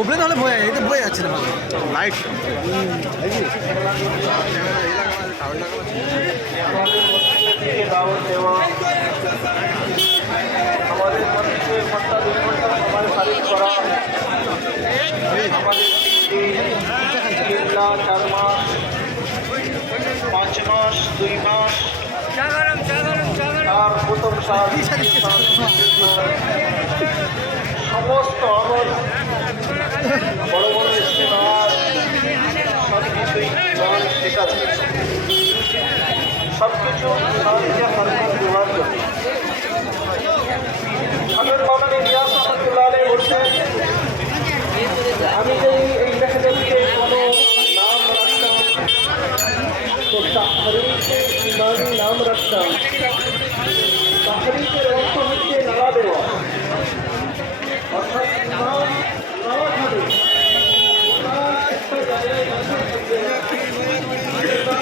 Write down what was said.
উপরে তাহলে বয়ে যাচ্ছে না লাইট আমাদের মধ্যে ঘন্টা 2 ঘন্টা সময় খারিজ করা আমাদের 3 মাস 4 মাস 5 মাস 2 মাস তার প্রথম সাল সমস্ত আমল বড় বড় ইস্তেমার সব কিছুই ঠিক আছে সব কিছু তাদেরকে ফরমান দেওয়ার জন্য হযরত মাওলানা ইলিয়াস রহমাতুল্লাহ আলাইহি বলছেন আমি যদি এই মেহনতকে কোনো নাম রাখতাম তো তাহরিকে ইমানি নাম রাখতাম তাহরিকের অর্থ হচ্ছে নাড়া দেওয়া অর্থাৎ ইমান নাড়া খাবে একটা জায়গায়